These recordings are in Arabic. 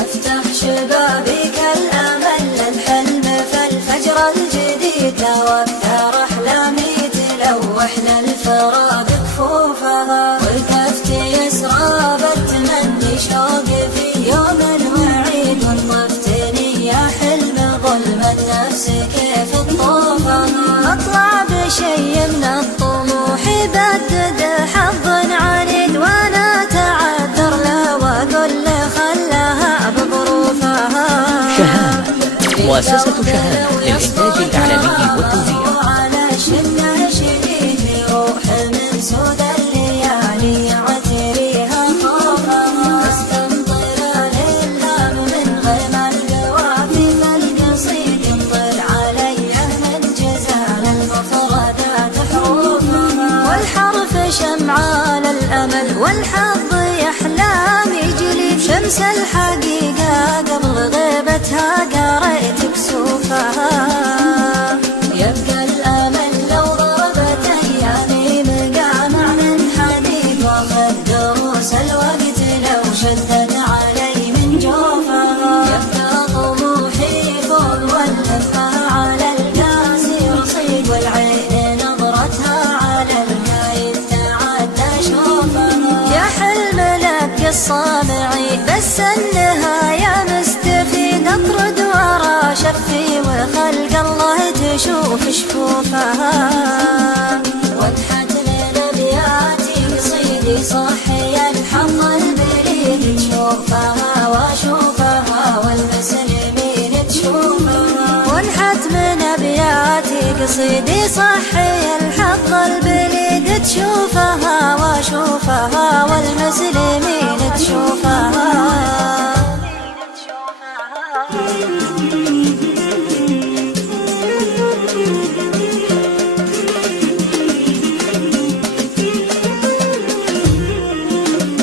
افتح شبابيك الامل للحلم فالفجر الجديد واكثر احلامي تلوح للفراغ كفوفها وقفت يسرى بالتمني شوق في يوم وعيد وطفتني يا حلم ظلم النفس كيف تطوفها اطلع بشي من الطموح يبدد حظ عنيد وانا تعذر لا واقول له خلاها بظروفها. شهامة مؤسسة شهامة للإنتاج الإعلامي والتوزيع. على شنة شديد روح من سود الليالي عتريها خوفها استمطر الإلهام من غيم القوافي فالقصيد يمطر علي من جزال المفردات حروفها والحرف شمعة للأمل والحظ يحلام يجلي شمس الحقيقة قبل غيبتها قريت كسوفها يبقى الأمل لو ضربت أيامي مقامع من حديد واخذ دروس الوقت لو شدت علي من جوفها يبقى طموحي فوق واللفها على القاسي رصيد والعين نظرتها على الكايد تعدى شوفها يا حلم لك الصامعي بس النهاية مستفيد اطرد ورا شفي وخلق الله تشوف شفوفها وانحت من ابياتي قصيدي صحي الحظ البليد تشوفها واشوفها والمسلمين تشوفها وانحت من ابياتي قصيدي صحي الحظ البليد تشوفها واشوفها والمسلمين تشوفها.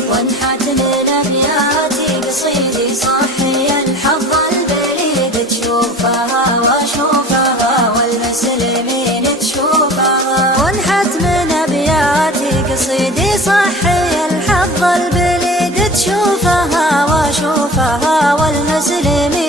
وانحت من ابياتي قصيدي صحي الحظ البليد تشوفها واشوفها والمسلمين تشوفها وانحت من ابياتي قصيدي صحي الحظ البليد تشوفها واشوفها والمسلمين